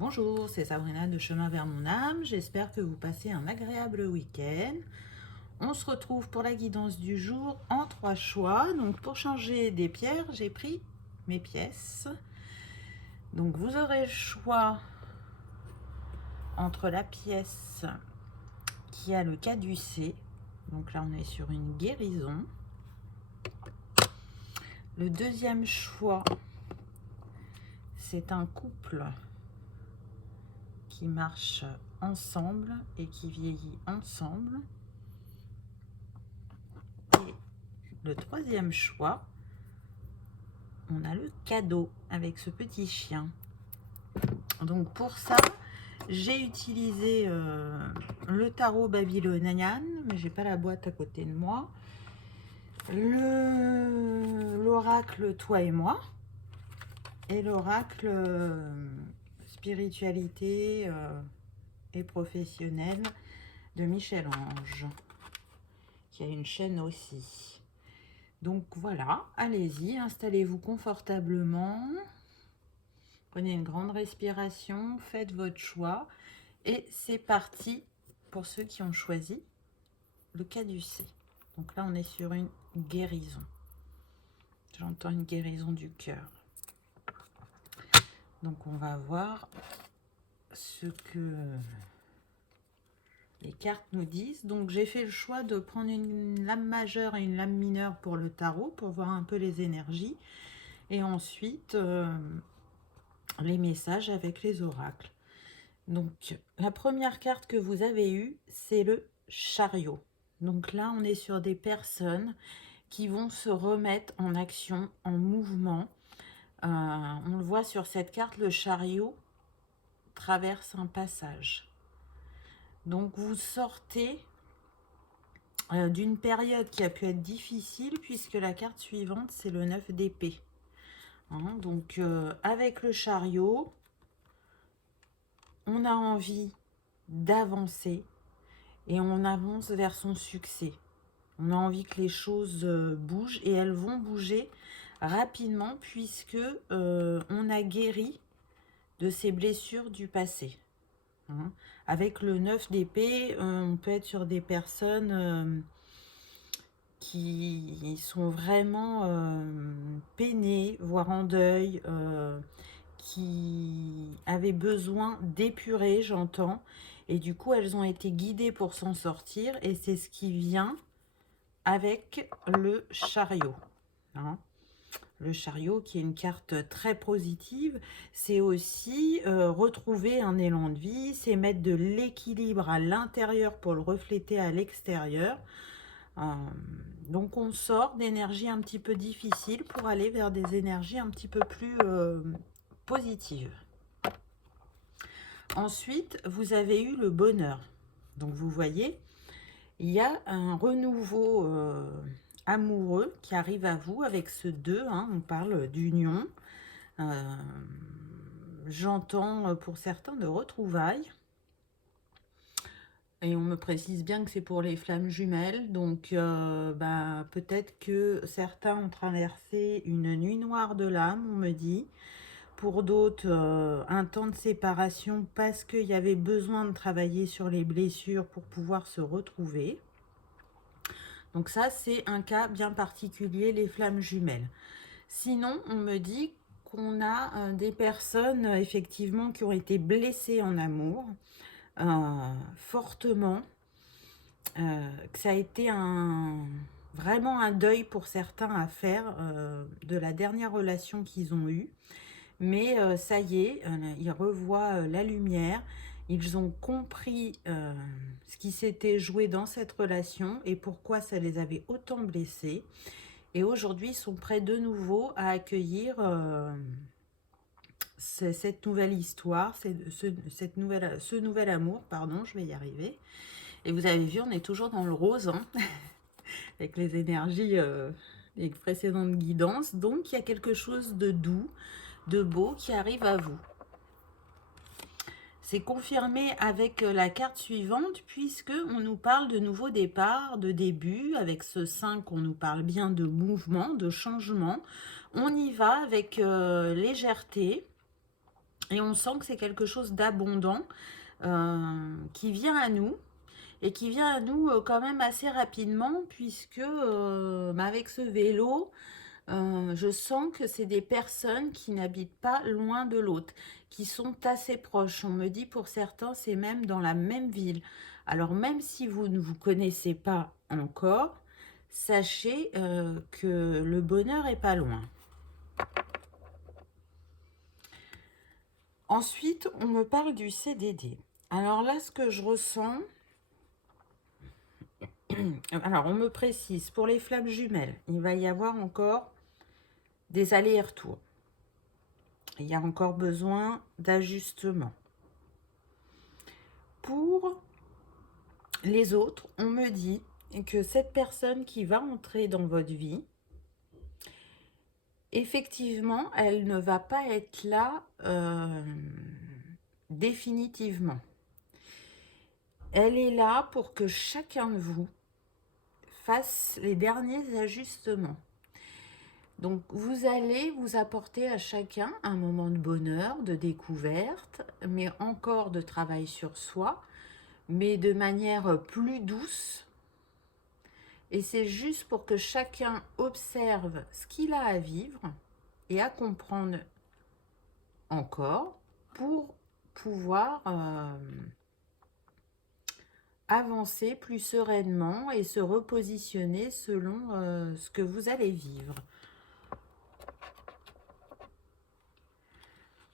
Bonjour, c'est Sabrina de Chemin vers mon âme. J'espère que vous passez un agréable week-end. On se retrouve pour la guidance du jour en 3 choix. Donc pour changer des pierres, j'ai pris mes pièces. Donc vous aurez le choix entre la pièce qui a le caducée. Donc là on est sur une guérison. Le deuxième choix, c'est un couple qui marche ensemble et qui vieillit ensemble. Et le troisième choix, on a le cadeau avec ce petit chien. Donc pour ça, j'ai utilisé le tarot babylonien, mais j'ai pas la boîte à côté de moi. L'oracle Toi et moi. Et l'oracle spiritualité et professionnelle de Michel-Ange, qui a une chaîne aussi. Donc voilà, allez-y, installez-vous confortablement. Prenez une grande respiration, faites votre choix. Et c'est parti pour ceux qui ont choisi le caducée. Donc là, on est sur une guérison. J'entends une guérison du cœur. Donc on va voir ce que les cartes nous disent. Donc j'ai fait le choix de prendre une lame majeure et une lame mineure pour le tarot, pour voir un peu les énergies. Et ensuite, les messages avec les oracles. Donc la première carte que vous avez eue, c'est le chariot. Donc là, on est sur des personnes qui vont se remettre en action, en mouvement. On le voit sur cette carte, le chariot traverse un passage. Donc vous sortez d'une période qui a pu être difficile, puisque la carte suivante, c'est le 9 d'épée. Hein, donc avec le chariot, on a envie d'avancer et on avance vers son succès. On a envie que les choses bougent, et elles vont bouger rapidement, puisque on a guéri de ces blessures du passé. Hein. Avec le 9 d'épée, on peut être sur des personnes qui sont vraiment peinées, voire en deuil, qui avaient besoin d'épurer, j'entends, et du coup elles ont été guidées pour s'en sortir, et c'est ce qui vient avec le chariot. Hein. Le chariot, qui est une carte très positive, c'est aussi retrouver un élan de vie, c'est mettre de l'équilibre à l'intérieur pour le refléter à l'extérieur. Donc on sort d'énergies un petit peu difficiles pour aller vers des énergies un petit peu plus positives. Ensuite, vous avez eu le bonheur. Donc vous voyez, il y a un renouveau amoureux qui arrive à vous avec ce 2, hein, on parle d'union. J'entends pour certains de retrouvailles. Et on me précise bien que c'est pour les flammes jumelles. Donc peut-être que certains ont traversé une nuit noire de l'âme, on me dit. Pour d'autres, un temps de séparation, parce qu'il y avait besoin de travailler sur les blessures pour pouvoir se retrouver. Donc ça, c'est un cas bien particulier, les flammes jumelles. Sinon, on me dit qu'on a des personnes, effectivement, qui ont été blessées en amour, fortement, que ça a été vraiment un deuil pour certains à faire de la dernière relation qu'ils ont eue. Mais ça y est, ils revoient la lumière. Ils ont compris ce qui s'était joué dans cette relation et pourquoi ça les avait autant blessés. Et aujourd'hui, ils sont prêts de nouveau à accueillir cette nouvelle histoire, ce nouvel amour, pardon, je vais y arriver. Et vous avez vu, on est toujours dans le rose, hein, avec les énergies des précédentes guidances. Donc, il y a quelque chose de doux, de beau qui arrive à vous. C'est confirmé avec la carte suivante, puisque on nous parle de nouveau départ, de début. Avec ce 5, on nous parle bien de mouvement, de changement. On y va avec légèreté, Et on sent que c'est quelque chose d'abondant qui vient à nous. Et qui vient à nous quand même assez rapidement, puisque avec ce vélo, je sens que c'est des personnes qui n'habitent pas loin de l'autre, qui sont assez proches. On me dit pour certains, c'est même dans la même ville. Alors même si vous ne vous connaissez pas encore, sachez que le bonheur est pas loin. Ensuite, on me parle du CDD. Alors là, ce que je ressens, alors on me précise, pour les flammes jumelles, il va y avoir encore des allers et retours. Il y a encore besoin d'ajustement. Pour les autres, on me dit que cette personne qui va entrer dans votre vie, effectivement, elle ne va pas être là définitivement. Elle est là pour que chacun de vous fasse les derniers ajustements. Donc, vous allez vous apporter à chacun un moment de bonheur, de découverte, mais encore de travail sur soi, mais de manière plus douce. Et c'est juste pour que chacun observe ce qu'il a à vivre et à comprendre encore pour pouvoir avancer plus sereinement et se repositionner selon ce que vous allez vivre.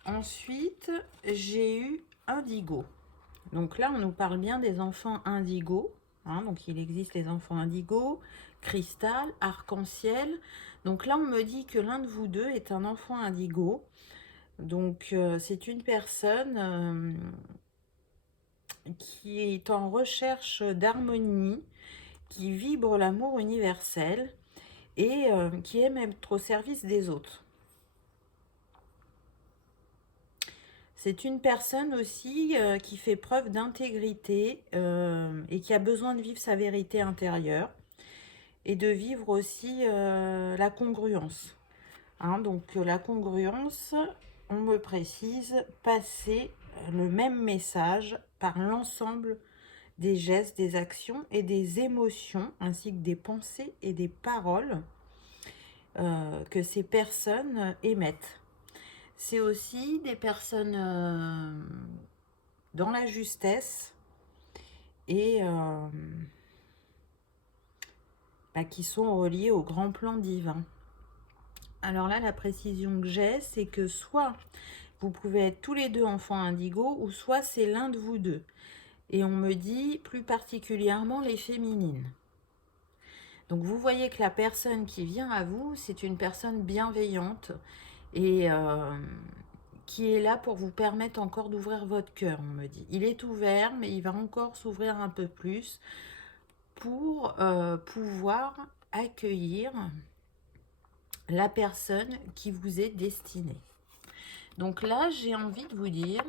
Ensuite, j'ai eu indigo. Donc là, on nous parle bien des enfants indigo. Hein, donc il existe les enfants indigo, cristal, arc-en-ciel. Donc là, on me dit que l'un de vous deux est un enfant indigo. Donc c'est une personne qui est en recherche d'harmonie, qui vibre l'amour universel et qui aime être au service des autres. C'est une personne aussi qui fait preuve d'intégrité et qui a besoin de vivre sa vérité intérieure et de vivre aussi la congruence. Hein, donc la congruence, on me précise, passer le même message par l'ensemble des gestes, des actions et des émotions, ainsi que des pensées et des paroles que ces personnes émettent. C'est aussi des personnes dans la justesse et qui sont reliées au grand plan divin. Alors là, la précision que j'ai, c'est que soit vous pouvez être tous les deux enfants indigo, ou soit c'est l'un de vous deux. Et on me dit plus particulièrement les féminines. Donc vous voyez que la personne qui vient à vous, c'est une personne bienveillante et qui est là pour vous permettre encore d'ouvrir votre cœur, on me dit. Il est ouvert, mais il va encore s'ouvrir un peu plus pour pouvoir accueillir la personne qui vous est destinée. Donc là, j'ai envie de vous dire,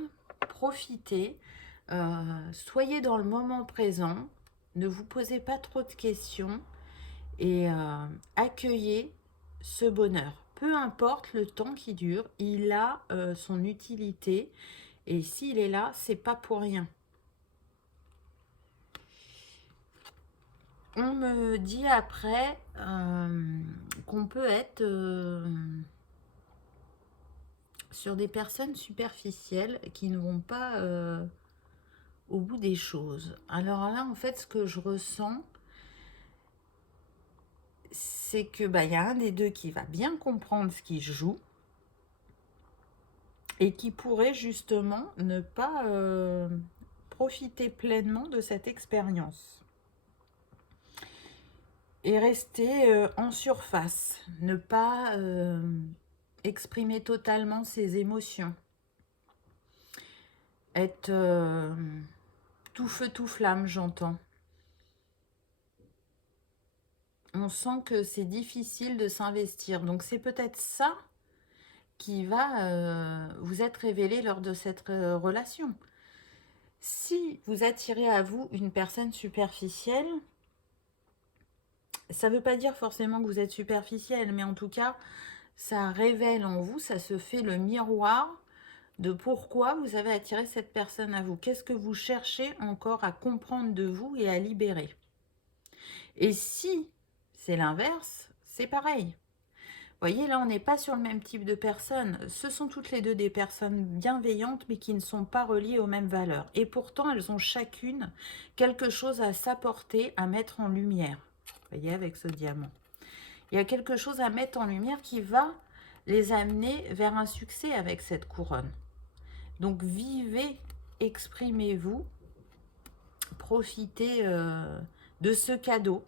profitez, soyez dans le moment présent, ne vous posez pas trop de questions et accueillez ce bonheur. Peu importe le temps qui dure, il a son utilité et s'il est là, c'est pas pour rien. On me dit après qu'on peut être sur des personnes superficielles qui ne vont pas au bout des choses. Alors là, en fait, ce que je ressens, c'est que y a un des deux qui va bien comprendre ce qu'il joue et qui pourrait justement ne pas profiter pleinement de cette expérience et rester en surface, ne pas exprimer totalement ses émotions, être tout feu tout flamme, j'entends. On sent que c'est difficile de s'investir, donc c'est peut-être ça qui va vous être révélé lors de cette relation. Si vous attirez à vous une personne superficielle, ça ne veut pas dire forcément que vous êtes superficielle, mais en tout cas, ça révèle en vous, ça se fait le miroir de pourquoi vous avez attiré cette personne à vous. Qu'est-ce que vous cherchez encore à comprendre de vous et à libérer. Et si c'est l'inverse, c'est pareil. Vous voyez, là, on n'est pas sur le même type de personnes. Ce sont toutes les deux des personnes bienveillantes, mais qui ne sont pas reliées aux mêmes valeurs. Et pourtant, elles ont chacune quelque chose à s'apporter, à mettre en lumière. Vous voyez, avec ce diamant. Il y a quelque chose à mettre en lumière qui va les amener vers un succès avec cette couronne. Donc, vivez, exprimez-vous, profitez de ce cadeau.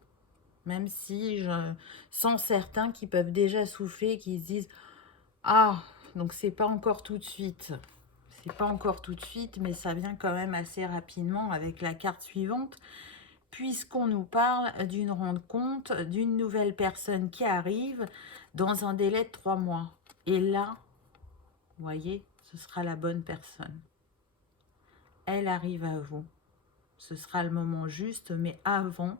Même si je sens certains qui peuvent déjà souffler, qui se disent « Ah, donc c'est pas encore tout de suite. C'est pas encore tout de suite, mais ça vient quand même assez rapidement avec la carte suivante. Puisqu'on nous parle d'une rencontre, d'une nouvelle personne qui arrive dans un délai de 3 mois. Et là, vous voyez, ce sera la bonne personne. Elle arrive à vous. Ce sera le moment juste, mais avant,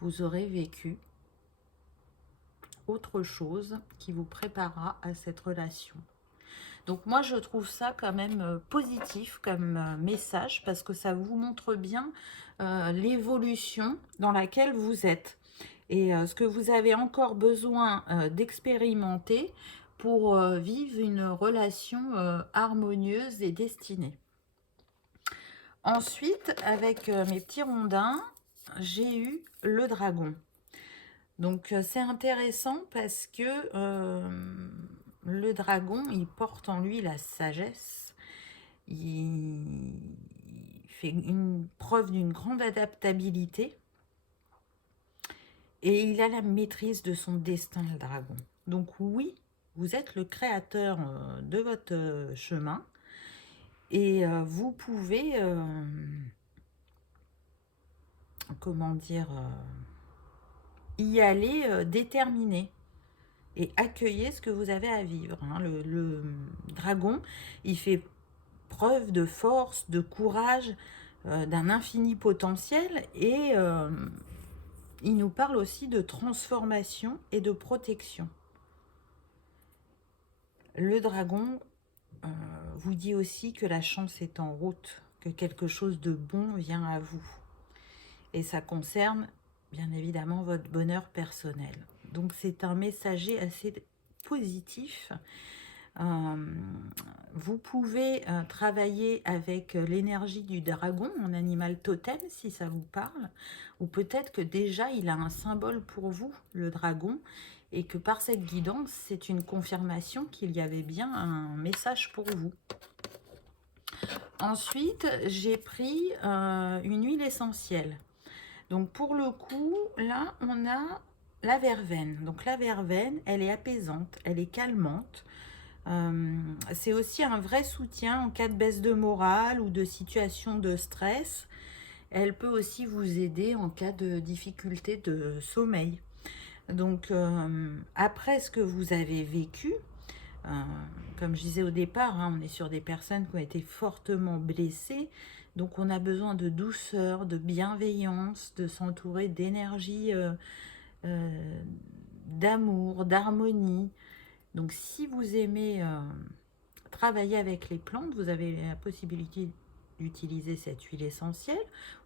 vous aurez vécu autre chose qui vous préparera à cette relation. Donc moi, je trouve ça quand même positif comme message parce que ça vous montre bien l'évolution dans laquelle vous êtes et ce que vous avez encore besoin d'expérimenter pour vivre une relation harmonieuse et destinée. Ensuite, avec mes petits rondins, j'ai eu le dragon. Donc, c'est intéressant parce que le dragon, il porte en lui la sagesse. Il fait une preuve d'une grande adaptabilité. Et il a la maîtrise de son destin, le dragon. Donc oui, vous êtes le créateur de votre chemin. Et vous pouvez, comment dire, y aller déterminé. Et accueillez ce que vous avez à vivre. Hein. Le dragon, il fait preuve de force, de courage, d'un infini potentiel. Et il nous parle aussi de transformation et de protection. Le dragon vous dit aussi que la chance est en route, que quelque chose de bon vient à vous. Et ça concerne bien évidemment votre bonheur personnel. Donc c'est un messager assez positif. Vous pouvez travailler avec l'énergie du dragon en animal totem si ça vous parle, ou peut-être que déjà il a un symbole pour vous, le dragon, et que par cette guidance, c'est une confirmation qu'il y avait bien un message pour vous. Ensuite, j'ai pris une huile essentielle. Donc pour le coup, là, on a la verveine. Donc la verveine, elle est apaisante, elle est calmante. C'est aussi un vrai soutien en cas de baisse de morale ou de situation de stress. Elle peut aussi vous aider en cas de difficulté de sommeil. Donc après ce que vous avez vécu, comme je disais au départ, hein, on est sur des personnes qui ont été fortement blessées. Donc on a besoin de douceur, de bienveillance, de s'entourer d'énergie, d'amour, d'harmonie. Donc si vous aimez travailler avec les plantes, vous avez la possibilité d'utiliser cette huile essentielle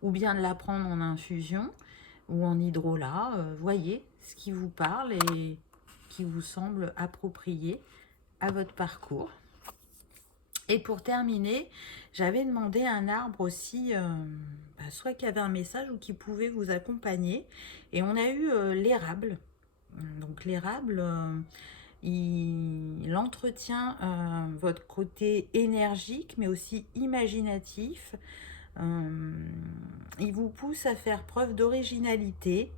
ou bien de la prendre en infusion ou en hydrolat. Voyez ce qui vous parle et qui vous semble approprié à votre parcours. Et pour terminer, j'avais demandé un arbre aussi, soit qui avait un message ou qui pouvait vous accompagner. Et on a eu l'érable. Donc l'érable, il entretient votre côté énergique, mais aussi imaginatif. Il vous pousse à faire preuve d'originalité.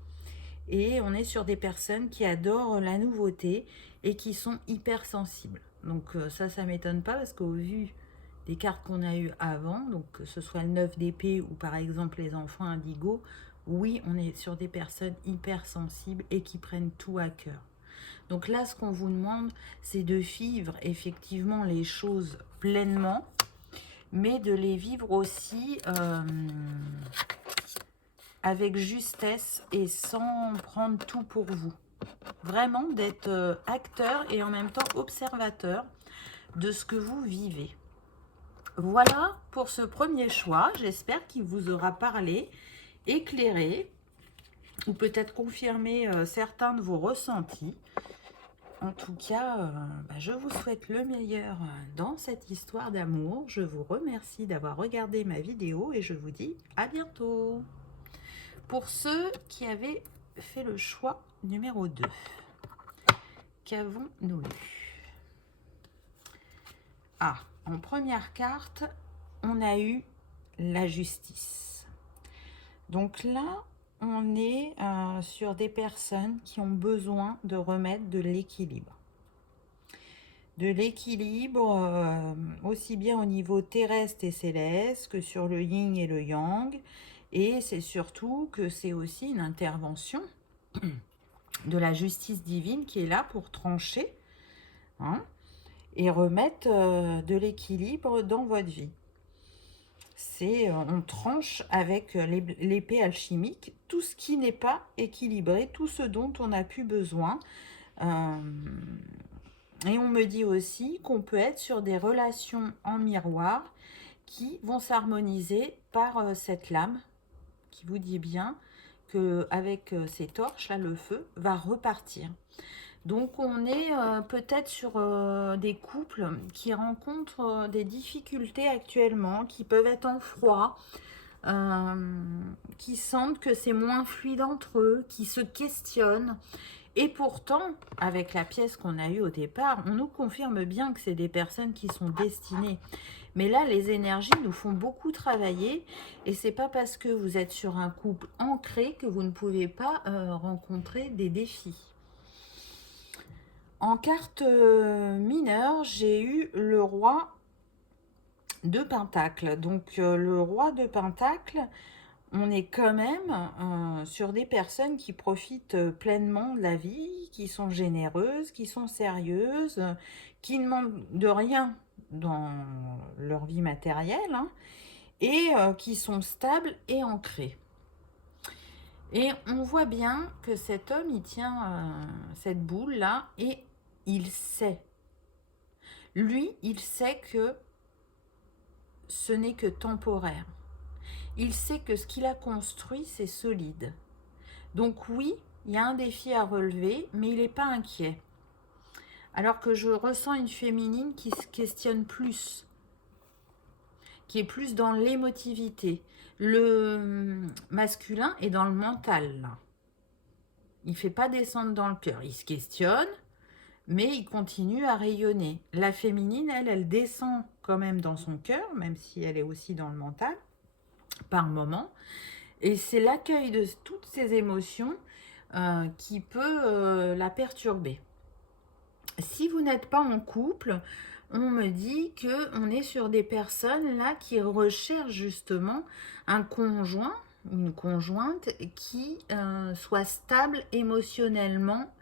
Et on est sur des personnes qui adorent la nouveauté et qui sont hypersensibles. Donc ça ne m'étonne pas parce qu'au vu des cartes qu'on a eues avant, donc que ce soit le 9 d'épée ou par exemple les enfants indigo, oui, on est sur des personnes hypersensibles et qui prennent tout à cœur. Donc là, ce qu'on vous demande, c'est de vivre effectivement les choses pleinement, mais de les vivre aussi avec justesse et sans prendre tout pour vous. Vraiment d'être acteur et en même temps observateur de ce que vous vivez. Voilà pour ce premier choix. J'espère qu'il vous aura parlé, éclairé, ou peut-être confirmé certains de vos ressentis. En tout cas, je vous souhaite le meilleur dans cette histoire d'amour. Je vous remercie d'avoir regardé ma vidéo et je vous dis à bientôt. Pour ceux qui avaient fait le choix numéro 2, qu'avons-nous eu? Ah, en première carte, on a eu la justice. Donc là, on est sur des personnes qui ont besoin de remettre de l'équilibre. De l'équilibre aussi bien au niveau terrestre et céleste que sur le yin et le yang. Et c'est surtout que c'est aussi une intervention de la justice divine qui est là pour trancher et remettre de l'équilibre dans votre vie. On tranche avec l'épée alchimique tout ce qui n'est pas équilibré, tout ce dont on n'a plus besoin. Et on me dit aussi qu'on peut être sur des relations en miroir qui vont s'harmoniser par cette lame qui vous dit bien qu'avec ces torches, là, le feu va repartir. Donc, on est peut-être sur des couples qui rencontrent des difficultés actuellement, qui peuvent être en froid, qui sentent que c'est moins fluide entre eux, qui se questionnent. Et pourtant, avec la pièce qu'on a eue au départ, on nous confirme bien que c'est des personnes qui sont destinées. Mais là, les énergies nous font beaucoup travailler et c'est pas parce que vous êtes sur un couple ancré que vous ne pouvez pas rencontrer des défis. En carte mineure, j'ai eu le roi de Pentacle. Donc, le roi de Pentacle, on est quand même sur des personnes qui profitent pleinement de la vie, qui sont généreuses, qui sont sérieuses, qui ne demandent de rien dans leur vie matérielle et qui sont stables et ancrés. Et on voit bien que cet homme, il tient cette boule-là et il sait. Lui, il sait que ce n'est que temporaire. Il sait que ce qu'il a construit, c'est solide. Donc oui, il y a un défi à relever, mais il n'est pas inquiet. Alors que je ressens une féminine qui se questionne plus, qui est plus dans l'émotivité. Le masculin est dans le mental, là. Il ne fait pas descendre dans le cœur. Il se questionne, mais il continue à rayonner. La féminine, elle descend quand même dans son cœur, même si elle est aussi dans le mental, par moment. Et c'est l'accueil de toutes ces émotions qui peut la perturber. Si vous n'êtes pas en couple, on me dit qu'on est sur des personnes là qui recherchent justement un conjoint, une conjointe qui soit stable émotionnellement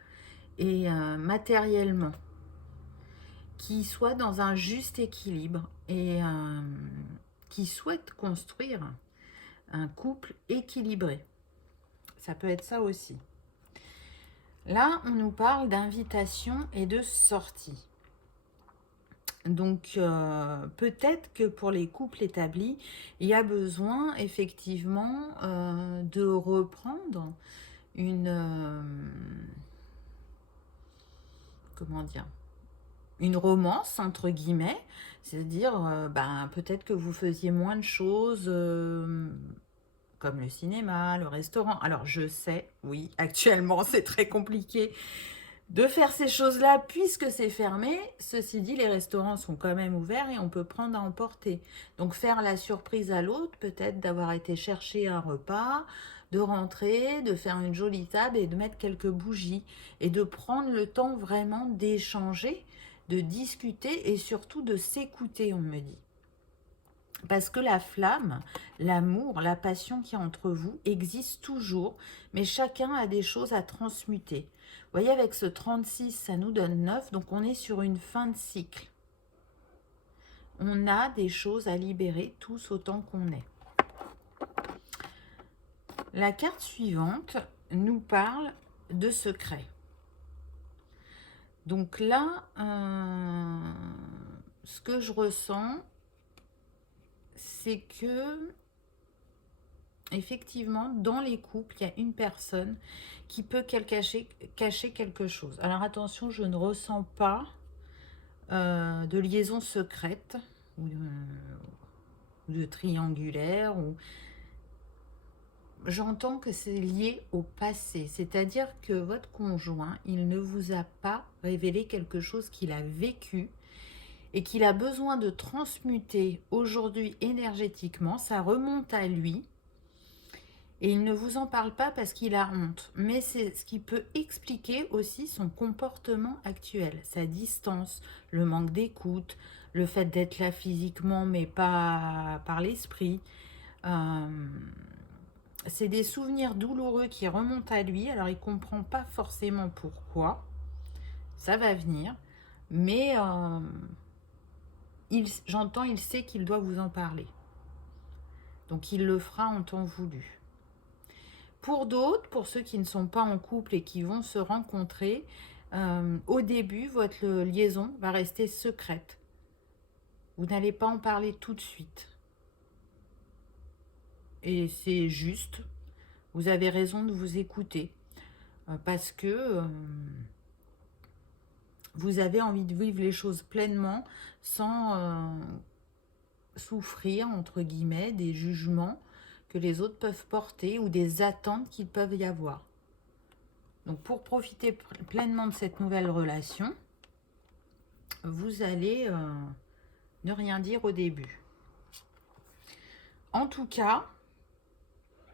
et matériellement, qui soit dans un juste équilibre et qui souhaite construire un couple équilibré. Ça peut être ça aussi. Là, on nous parle d'invitation et de sortie. Donc, peut-être que pour les couples établis, il y a besoin effectivement de reprendre une romance, entre guillemets, c'est-à-dire peut-être que vous faisiez moins de choses comme le cinéma, le restaurant. Alors, je sais, oui, actuellement, c'est très compliqué de faire ces choses-là puisque c'est fermé. Ceci dit, les restaurants sont quand même ouverts et on peut prendre à emporter. Donc, faire la surprise à l'autre, peut-être d'avoir été chercher un repas, de rentrer, de faire une jolie table et de mettre quelques bougies et de prendre le temps vraiment d'échanger, de discuter et surtout de s'écouter, on me dit. Parce que la flamme, l'amour, la passion qui est entre vous existe toujours, mais chacun a des choses à transmuter. Vous voyez, avec ce 36, ça nous donne 9, donc on est sur une fin de cycle. On a des choses à libérer tous autant qu'on est. La carte suivante nous parle de secret. Donc là, ce que je ressens, c'est que effectivement, dans les couples, il y a une personne qui peut cacher quelque chose. Alors attention, je ne ressens pas de liaison secrète ou de triangulaire. J'entends que c'est lié au passé, c'est-à-dire que votre conjoint, il ne vous a pas révélé quelque chose qu'il a vécu et qu'il a besoin de transmuter aujourd'hui énergétiquement. Ça remonte à lui. Et il ne vous en parle pas parce qu'il a honte. Mais c'est ce qui peut expliquer aussi son comportement actuel. Sa distance, le manque d'écoute, le fait d'être là physiquement mais pas par l'esprit. C'est des souvenirs douloureux qui remontent à lui. Alors il ne comprend pas forcément pourquoi. Ça va venir. Mais j'entends, il sait qu'il doit vous en parler. Donc il le fera en temps voulu. Pour d'autres, pour ceux qui ne sont pas en couple et qui vont se rencontrer, au début, votre liaison va rester secrète. Vous n'allez pas en parler tout de suite. Et c'est juste. Vous avez raison de vous écouter. Parce que vous avez envie de vivre les choses pleinement sans souffrir, entre guillemets, des jugements que les autres peuvent porter ou des attentes qu'ils peuvent y avoir. Donc pour profiter pleinement de cette nouvelle relation, vous allez ne rien dire au début. En tout cas,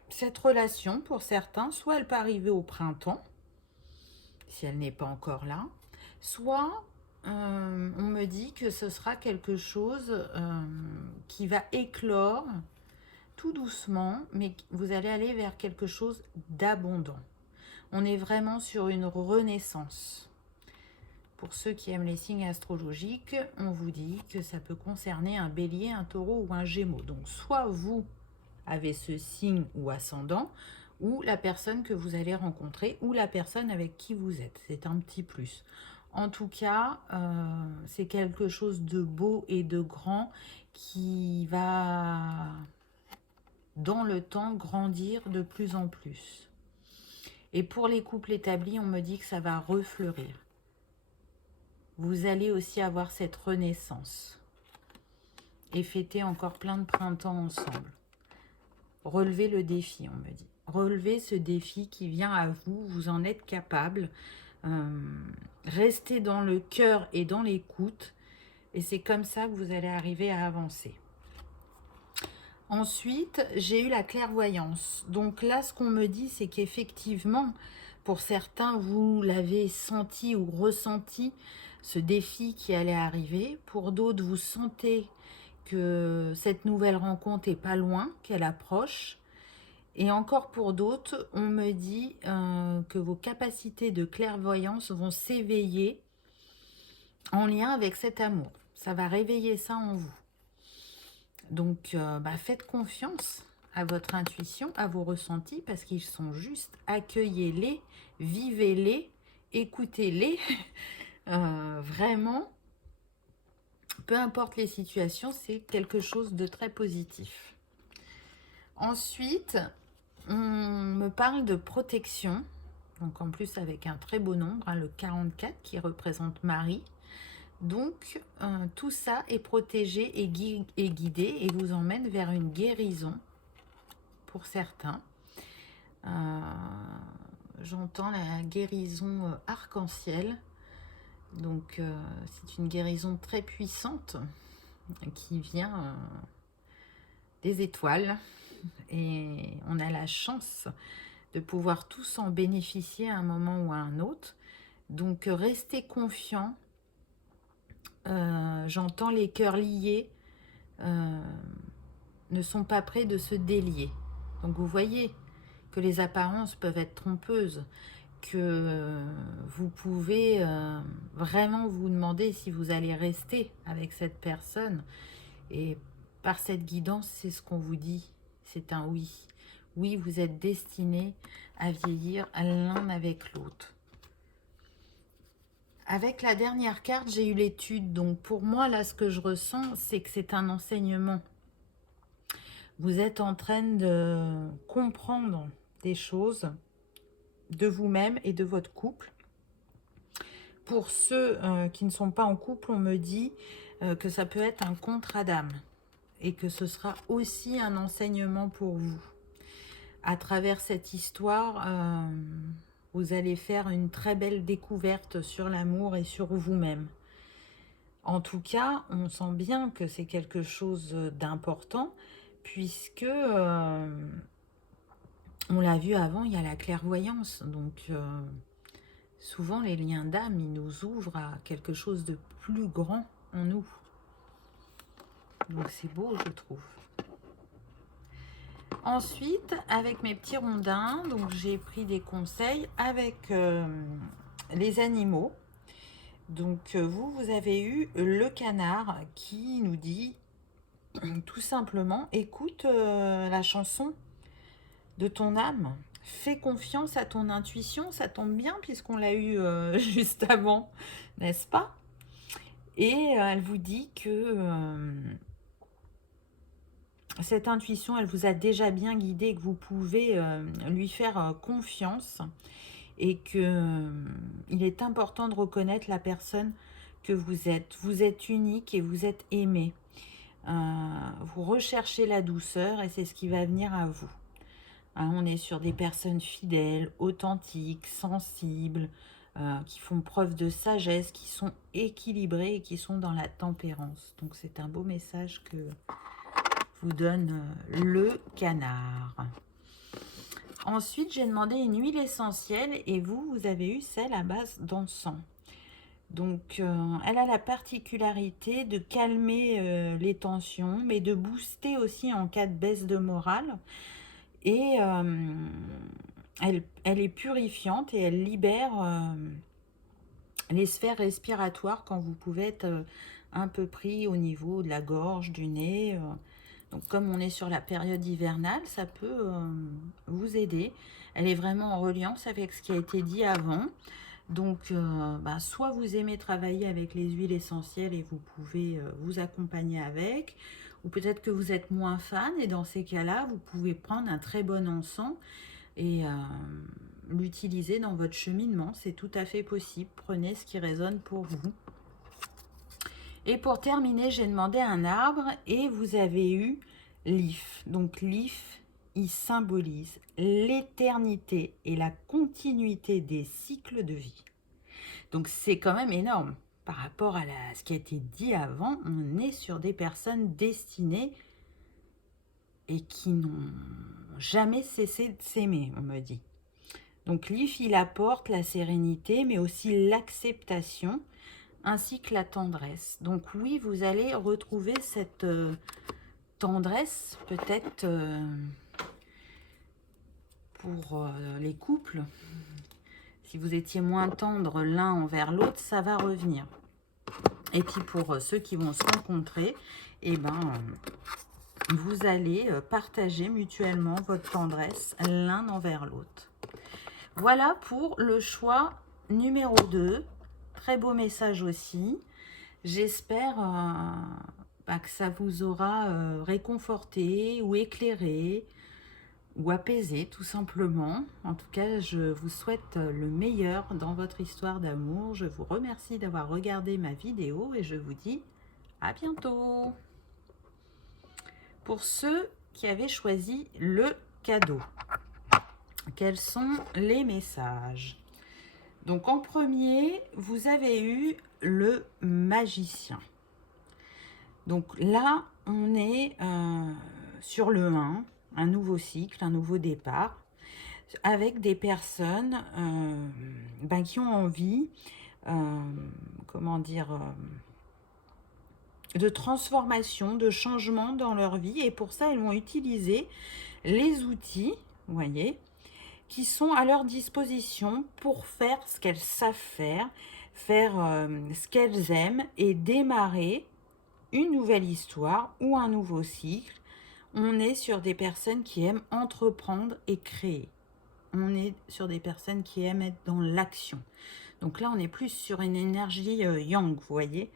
cette relation, pour certains, soit elle peut arriver au printemps, si elle n'est pas encore là, soit on me dit que ce sera quelque chose qui va éclore tout doucement, mais vous allez aller vers quelque chose d'abondant. On est vraiment sur une renaissance. Pour ceux qui aiment les signes astrologiques, on vous dit que ça peut concerner un bélier, un taureau ou un gémeaux. Donc soit vous avez ce signe ou ascendant, ou la personne que vous allez rencontrer, ou la personne avec qui vous êtes. C'est un petit plus. En tout cas, c'est quelque chose de beau et de grand qui va, dans le temps, grandir de plus en plus. Et pour les couples établis, on me dit que ça va refleurir. Vous allez aussi avoir cette renaissance et fêter encore plein de printemps ensemble. Relevez le défi, on me dit. Relevez ce défi qui vient à vous, vous en êtes capable. Restez dans le cœur et dans l'écoute et c'est comme ça que vous allez arriver à avancer. Ensuite, j'ai eu la clairvoyance. Donc là, ce qu'on me dit, c'est qu'effectivement, pour certains, vous l'avez senti ou ressenti, ce défi qui allait arriver. Pour d'autres, vous sentez que cette nouvelle rencontre est pas loin, qu'elle approche. Et encore pour d'autres, on me dit que vos capacités de clairvoyance vont s'éveiller en lien avec cet amour. Ça va réveiller ça en vous. Donc, faites confiance à votre intuition, à vos ressentis, parce qu'ils sont justes. Accueillez-les, vivez-les, écoutez-les. Vraiment, peu importe les situations, c'est quelque chose de très positif. Ensuite, on me parle de protection. Donc, en plus, avec un très beau nombre, le 44 qui représente Marie. Donc, tout ça est protégé et guidé et vous emmène vers une guérison pour certains. J'entends la guérison arc-en-ciel. Donc, c'est une guérison très puissante qui vient des étoiles. Et on a la chance de pouvoir tous en bénéficier à un moment ou à un autre. Donc, restez confiants. J'entends les cœurs liés ne sont pas prêts de se délier. Donc vous voyez que les apparences peuvent être trompeuses, que vous pouvez vraiment vous demander si vous allez rester avec cette personne. Et par cette guidance, c'est ce qu'on vous dit, c'est un oui. Oui, vous êtes destinés à vieillir l'un avec l'autre. Avec la dernière carte, j'ai eu l'étude. Donc pour moi, là, ce que je ressens, c'est que c'est un enseignement. Vous êtes en train de comprendre des choses de vous-même et de votre couple. Pour ceux qui ne sont pas en couple, on me dit que ça peut être un contrat d'âme et que ce sera aussi un enseignement pour vous. À travers cette histoire, vous allez faire une très belle découverte sur l'amour et sur vous-même. En tout cas, on sent bien que c'est quelque chose d'important puisque, on l'a vu avant, il y a la clairvoyance. Donc, souvent, les liens d'âme, ils nous ouvrent à quelque chose de plus grand en nous. Donc, c'est beau, je trouve. Ensuite, avec mes petits rondins, donc j'ai pris des conseils avec les animaux. Donc, vous avez eu le canard qui nous dit tout simplement, écoute la chanson de ton âme. Fais confiance à ton intuition, ça tombe bien puisqu'on l'a eu juste avant, n'est-ce pas? Et elle vous dit que cette intuition, elle vous a déjà bien guidé, que vous pouvez lui faire confiance et que il est important de reconnaître la personne que vous êtes. Vous êtes unique et vous êtes aimé. Vous recherchez la douceur et c'est ce qui va venir à vous. On est sur des personnes fidèles, authentiques, sensibles, qui font preuve de sagesse, qui sont équilibrées et qui sont dans la tempérance. Donc c'est un beau message que vous donne le canard. Ensuite, j'ai demandé une huile essentielle et vous avez eu celle à base d'encens. Donc, elle a la particularité de calmer les tensions, mais de booster aussi en cas de baisse de morale. Et elle est purifiante et elle libère les sphères respiratoires quand vous pouvez être un peu pris au niveau de la gorge, du nez. Donc, comme on est sur la période hivernale, ça peut vous aider. Elle est vraiment en reliance avec ce qui a été dit avant. Donc, soit vous aimez travailler avec les huiles essentielles et vous pouvez vous accompagner avec, ou peut-être que vous êtes moins fan et dans ces cas-là, vous pouvez prendre un très bon encens et l'utiliser dans votre cheminement. C'est tout à fait possible. Prenez ce qui résonne pour vous. Et pour terminer, j'ai demandé un arbre et vous avez eu l'if. Donc l'if, il symbolise l'éternité et la continuité des cycles de vie. Donc c'est quand même énorme. Par rapport à ce qui a été dit avant, on est sur des personnes destinées et qui n'ont jamais cessé de s'aimer, on me dit. Donc l'if, il apporte la sérénité, mais aussi l'acceptation, ainsi que la tendresse. Donc oui, vous allez retrouver cette tendresse, peut-être pour les couples. Si vous étiez moins tendre l'un envers l'autre, ça va revenir. Et puis pour ceux qui vont se rencontrer, eh ben, vous allez partager mutuellement votre tendresse l'un envers l'autre. Voilà pour le choix numéro 2. Très beau message aussi. J'espère que ça vous aura réconforté ou éclairé ou apaisé tout simplement. En tout cas, je vous souhaite le meilleur dans votre histoire d'amour. Je vous remercie d'avoir regardé ma vidéo et je vous dis à bientôt. Pour ceux qui avaient choisi le cadeau, quels sont les messages? Donc en premier, vous avez eu le magicien. Donc là, on est sur le 1, un nouveau cycle, un nouveau départ, avec des personnes qui ont envie, de transformation, de changement dans leur vie. Et pour ça, elles vont utiliser les outils, vous voyez, qui sont à leur disposition pour faire ce qu'elles savent faire ce qu'elles aiment et démarrer une nouvelle histoire ou un nouveau cycle. On est sur des personnes qui aiment entreprendre et créer. On est sur des personnes qui aiment être dans l'action. Donc là, on est plus sur une énergie yang, vous voyez.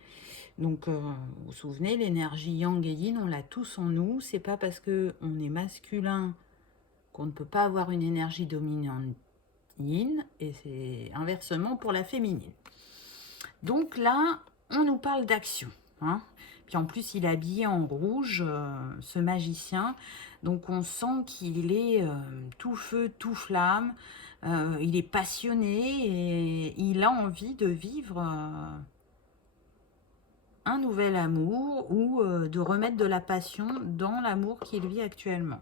Donc, vous vous souvenez, l'énergie yang et yin, on l'a tous en nous. C'est pas parce que on est masculin qu'on ne peut pas avoir une énergie dominante yin, et c'est inversement pour la féminine. Donc là, on nous parle d'action, hein. Puis en plus, il est habillé en rouge, ce magicien. Donc on sent qu'il est tout feu, tout flamme. Il est passionné et il a envie de vivre un nouvel amour ou de remettre de la passion dans l'amour qu'il vit actuellement.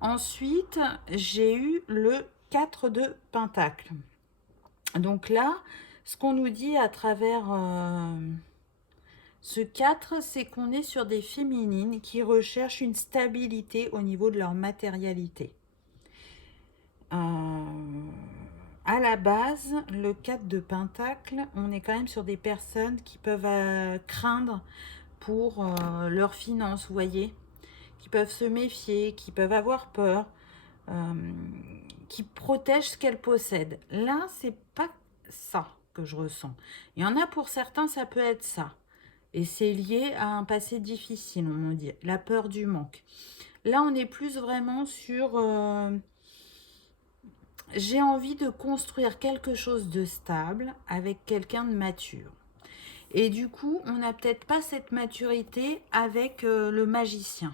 Ensuite, j'ai eu le 4 de Pentacle. Donc là, ce qu'on nous dit à travers ce 4, c'est qu'on est sur des féminines qui recherchent une stabilité au niveau de leur matérialité. À la base, le 4 de Pentacle, on est quand même sur des personnes qui peuvent craindre pour leurs finances, vous voyez, qui peuvent se méfier, qui peuvent avoir peur, qui protègent ce qu'elles possèdent. Là, c'est pas ça que je ressens. Il y en a pour certains, ça peut être ça. Et c'est lié à un passé difficile, on me dit, la peur du manque. Là, on est plus vraiment sur... j'ai envie de construire quelque chose de stable avec quelqu'un de mature. Et du coup, on n'a peut-être pas cette maturité avec le magicien.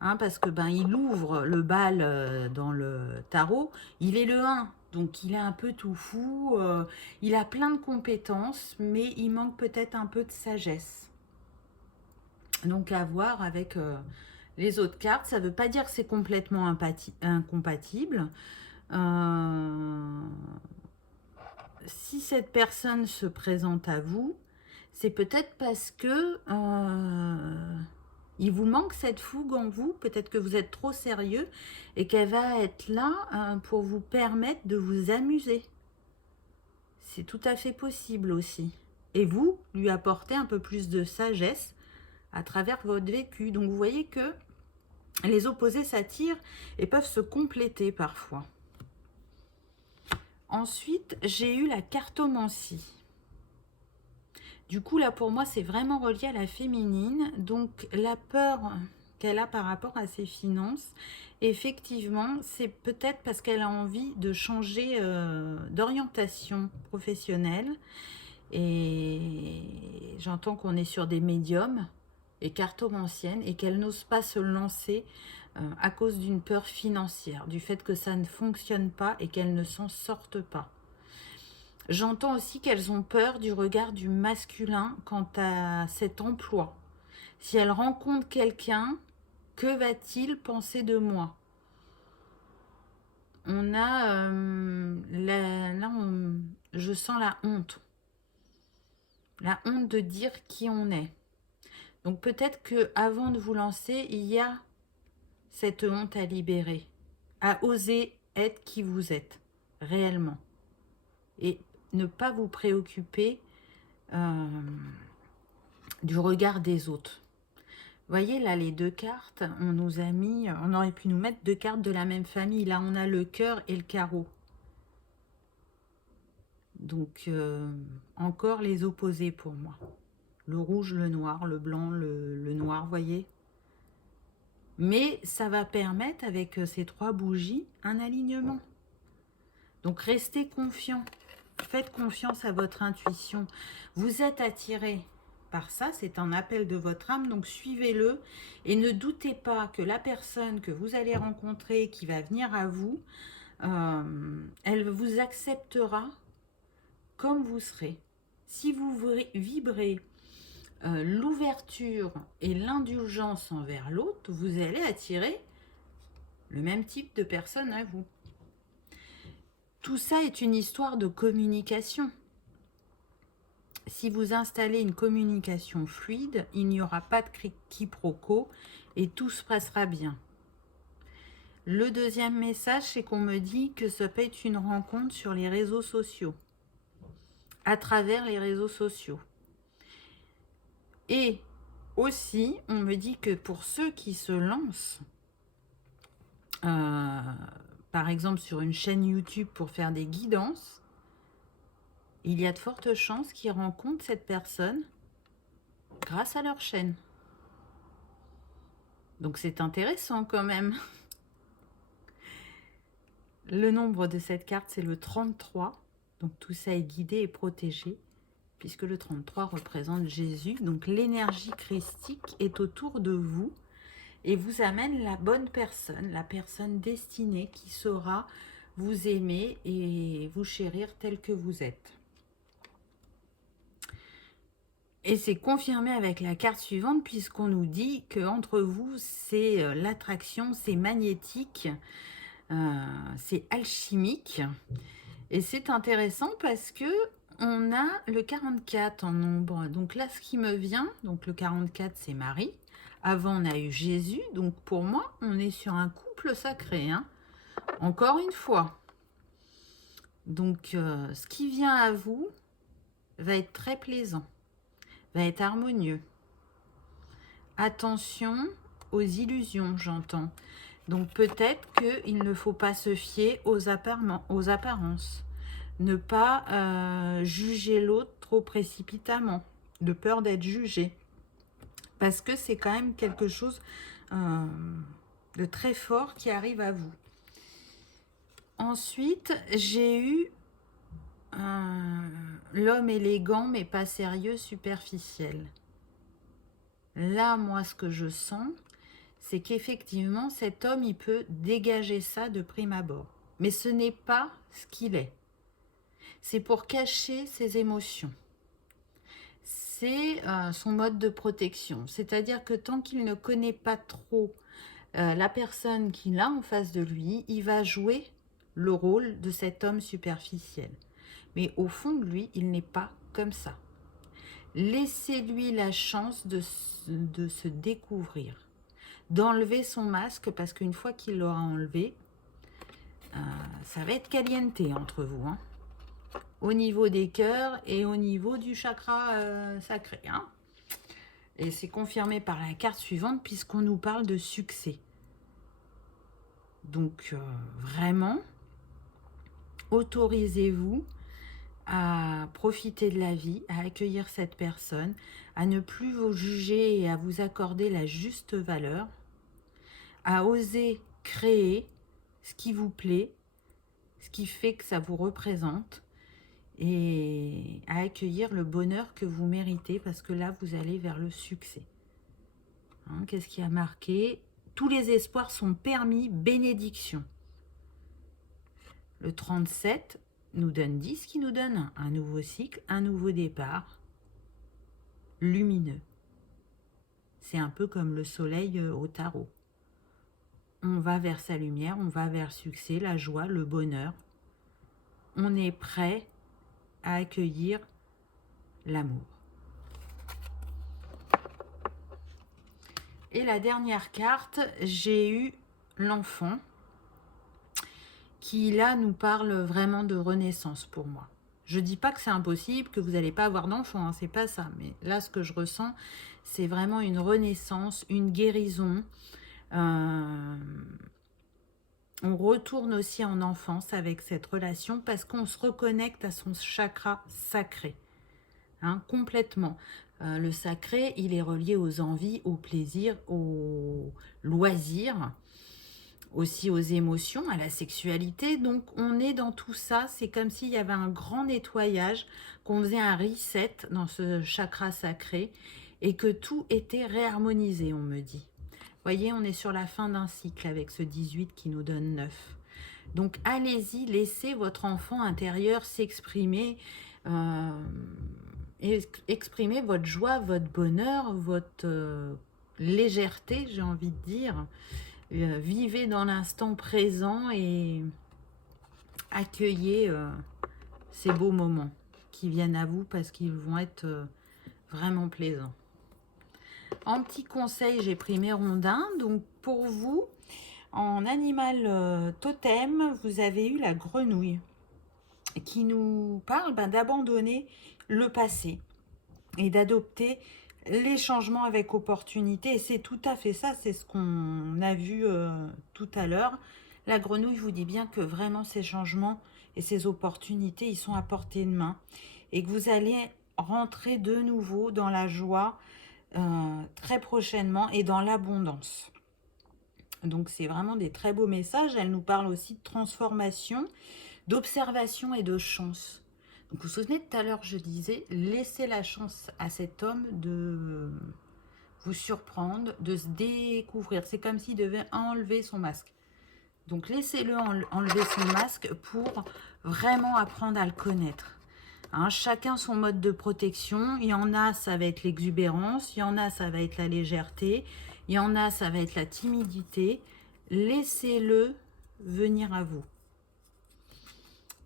Hein, parce que il ouvre le bal dans le tarot, il est le 1, donc il est un peu tout fou, il a plein de compétences, mais il manque peut-être un peu de sagesse. Donc à voir avec les autres cartes, ça ne veut pas dire que c'est complètement incompatible. Si cette personne se présente à vous, c'est peut-être parce que il vous manque cette fougue en vous, peut-être que vous êtes trop sérieux et qu'elle va être là pour vous permettre de vous amuser. C'est tout à fait possible aussi. Et vous, lui apporter un peu plus de sagesse à travers votre vécu. Donc vous voyez que les opposés s'attirent et peuvent se compléter parfois. Ensuite, j'ai eu la cartomancie. Du coup, là, pour moi, c'est vraiment relié à la féminine. Donc, la peur qu'elle a par rapport à ses finances, effectivement, c'est peut-être parce qu'elle a envie de changer d'orientation professionnelle. Et j'entends qu'on est sur des médiums et cartomanciennes et qu'elle n'ose pas se lancer à cause d'une peur financière, du fait que ça ne fonctionne pas et qu'elle ne s'en sorte pas. J'entends aussi qu'elles ont peur du regard du masculin quant à cet emploi. Si elle rencontre quelqu'un, que va-t-il penser de moi? On a je sens la honte. La honte de dire qui on est. Donc peut-être que avant de vous lancer, il y a cette honte à libérer, à oser être qui vous êtes réellement. Et ne pas vous préoccuper du regard des autres. Vous voyez là les deux cartes, on nous a mis, on aurait pu nous mettre deux cartes de la même famille. Là on a le cœur et le carreau. Donc encore les opposés pour moi. Le rouge, le noir, le blanc, le noir, vous voyez. Mais ça va permettre avec ces trois bougies un alignement. Donc restez confiant. Faites confiance à votre intuition. Vous êtes attiré par ça, c'est un appel de votre âme, donc suivez-le et ne doutez pas que la personne que vous allez rencontrer, qui va venir à vous, elle vous acceptera comme vous serez. Si vous vibrez l'ouverture et l'indulgence envers l'autre, vous allez attirer le même type de personne à vous. Tout ça est une histoire de communication. Si vous installez une communication fluide, il n'y aura pas de quiproquo et tout se passera bien. Le deuxième message, c'est qu'on me dit que ça peut être une rencontre sur les réseaux sociaux, à travers les réseaux sociaux. Et aussi, on me dit que pour ceux qui se lancent, par exemple sur une chaîne YouTube pour faire des guidances, il y a de fortes chances qu'ils rencontrent cette personne grâce à leur chaîne. Donc c'est intéressant quand même. Le nombre de cette carte, c'est le 33. Donc tout ça est guidé et protégé, puisque le 33 représente Jésus. Donc l'énergie christique est autour de vous et vous amène la bonne personne, la personne destinée qui saura vous aimer et vous chérir tel que vous êtes. Et c'est confirmé avec la carte suivante, puisqu'on nous dit qu'entre vous, c'est l'attraction, c'est magnétique, c'est alchimique. Et c'est intéressant parce que on a le 44 en nombre. Donc là, ce qui me vient, donc le 44, c'est Marie. Avant, on a eu Jésus. Donc pour moi, on est sur un couple sacré, hein. Encore une fois. Donc, ce qui vient à vous va être très plaisant, va être harmonieux. Attention aux illusions, j'entends. Donc peut-être qu'il ne faut pas se fier aux apparences. Ne pas juger l'autre trop précipitamment, de peur d'être jugé. Parce que c'est quand même quelque chose de très fort qui arrive à vous. Ensuite, j'ai eu l'homme élégant mais pas sérieux, superficiel. Là, moi, ce que je sens, c'est qu'effectivement, cet homme, il peut dégager ça de prime abord. Mais ce n'est pas ce qu'il est. C'est pour cacher ses émotions. C'est son mode de protection. C'est-à-dire que tant qu'il ne connaît pas trop la personne qu'il a en face de lui, il va jouer le rôle de cet homme superficiel. Mais au fond de lui, il n'est pas comme ça. Laissez-lui la chance de se découvrir, d'enlever son masque, parce qu'une fois qu'il l'aura enlevé, ça va être caliente entre vous, hein, au niveau des cœurs et au niveau du chakra sacré, hein. Et c'est confirmé par la carte suivante, puisqu'on nous parle de succès. Donc, vraiment, autorisez-vous à profiter de la vie, à accueillir cette personne, à ne plus vous juger et à vous accorder la juste valeur, à oser créer ce qui vous plaît, ce qui fait que ça vous représente, et à accueillir le bonheur que vous méritez, parce que là, vous allez vers le succès. Hein, qu'est-ce qui a marqué? Tous les espoirs sont permis, bénédiction. Le 37 nous donne 10, qui nous donne un nouveau cycle, un nouveau départ, lumineux. C'est un peu comme le soleil au tarot. On va vers sa lumière, on va vers le succès, la joie, le bonheur. On est prêt à accueillir l'amour. Et la dernière carte, j'ai eu l'enfant, qui là nous parle vraiment de renaissance pour moi. Je dis pas que c'est impossible, que vous n'allez pas avoir d'enfant, hein, c'est pas ça. Mais là, ce que je ressens, c'est vraiment une renaissance, une guérison. On retourne aussi en enfance avec cette relation, parce qu'on se reconnecte à son chakra sacré, hein, complètement. Le sacré, il est relié aux envies, aux plaisirs, aux loisirs, aussi aux émotions, à la sexualité. Donc on est dans tout ça, c'est comme s'il y avait un grand nettoyage, qu'on faisait un reset dans ce chakra sacré et que tout était réharmonisé, on me dit. Voyez, on est sur la fin d'un cycle avec ce 18 qui nous donne 9. Donc allez-y, laissez votre enfant intérieur s'exprimer, exprimer votre joie, votre bonheur, votre légèreté, j'ai envie de dire. Vivez dans l'instant présent et accueillez ces beaux moments qui viennent à vous, parce qu'ils vont être vraiment plaisants. En petit conseil, j'ai pris mes rondins. Donc pour vous, en animal totem, vous avez eu la grenouille qui nous parle d'abandonner le passé et d'adopter les changements avec opportunité. Et c'est tout à fait ça, c'est ce qu'on a vu tout à l'heure. La grenouille vous dit bien que vraiment ces changements, et ces opportunités, ils sont à portée de main. Et que vous allez rentrer de nouveau dans la joie très prochainement et dans l'abondance. Donc c'est vraiment des très beaux messages. Elle nous parle aussi de transformation, d'observation et de chance. Donc vous vous souvenez, tout à l'heure, je disais, laissez la chance à cet homme de vous surprendre, de se découvrir. C'est comme s'il devait enlever son masque. Donc laissez-le enlever son masque pour vraiment apprendre à le connaître. Hein, chacun son mode de protection. Il y en a, ça va être l'exubérance. Il y en a, ça va être la légèreté. Il y en a, ça va être la timidité. Laissez-le venir à vous.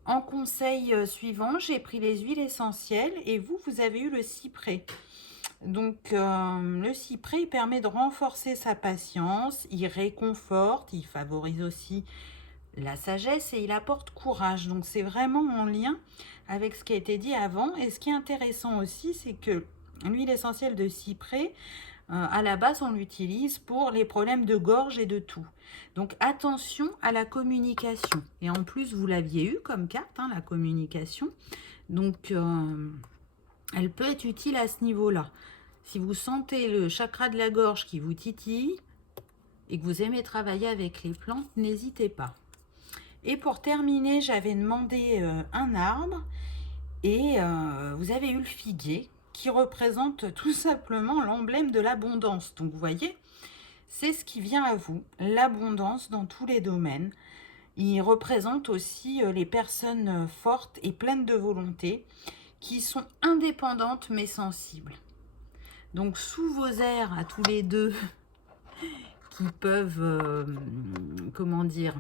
En conseil suivant, j'ai pris les huiles essentielles et vous avez eu le cyprès. Donc, le cyprès, il permet de renforcer sa patience, il réconforte, il favorise aussi la sagesse et il apporte courage. Donc, c'est vraiment en lien avec ce qui a été dit avant. Et ce qui est intéressant aussi, c'est que l'huile essentielle de cyprès, à la base, on l'utilise pour les problèmes de gorge et de toux. Donc, attention à la communication. Et en plus, vous l'aviez eu comme carte, hein, la communication. Donc, elle peut être utile à ce niveau-là. Si vous sentez le chakra de la gorge qui vous titille et que vous aimez travailler avec les plantes, n'hésitez pas. Et pour terminer, j'avais demandé un arbre et vous avez eu le figuier qui représente tout simplement l'emblème de l'abondance. Donc vous voyez, c'est ce qui vient à vous, l'abondance dans tous les domaines. Il représente aussi les personnes fortes et pleines de volonté qui sont indépendantes mais sensibles. Donc sous vos airs à tous les deux qui peuvent, comment dire,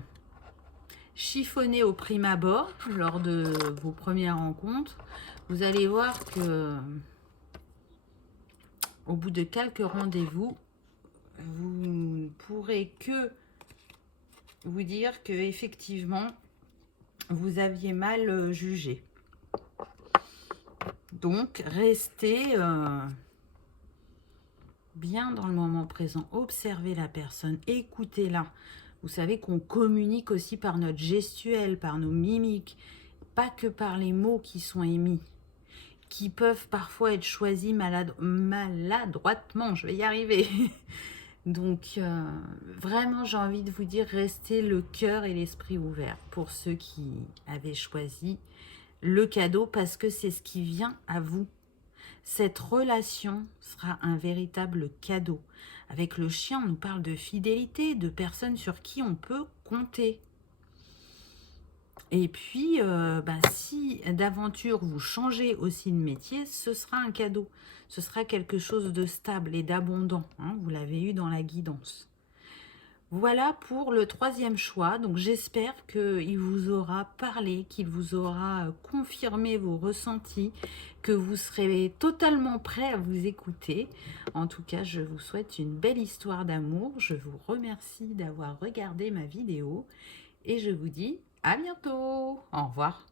chiffonner au prime abord lors de vos premières rencontres, vous allez voir que au bout de quelques rendez-vous, vous ne pourrez que vous dire que effectivement vous aviez mal jugé. Donc restez bien dans le moment présent, observez la personne, écoutez-la. Vous savez qu'on communique aussi par notre gestuelle, par nos mimiques, pas que par les mots qui sont émis, qui peuvent parfois être choisis maladroitement, je vais y arriver. Donc, vraiment, j'ai envie de vous dire, restez le cœur et l'esprit ouverts pour ceux qui avaient choisi le cadeau parce que c'est ce qui vient à vous. Cette relation sera un véritable cadeau. Avec le chien, on nous parle de fidélité, de personnes sur qui on peut compter. Et puis, si d'aventure vous changez aussi de métier, ce sera un cadeau. Ce sera quelque chose de stable et d'abondant. Hein, vous l'avez eu dans la guidance. Voilà pour le troisième choix. Donc j'espère qu'il vous aura parlé, qu'il vous aura confirmé vos ressentis, que vous serez totalement prêt à vous écouter. En tout cas, je vous souhaite une belle histoire d'amour. Je vous remercie d'avoir regardé ma vidéo et je vous dis à bientôt. Au revoir.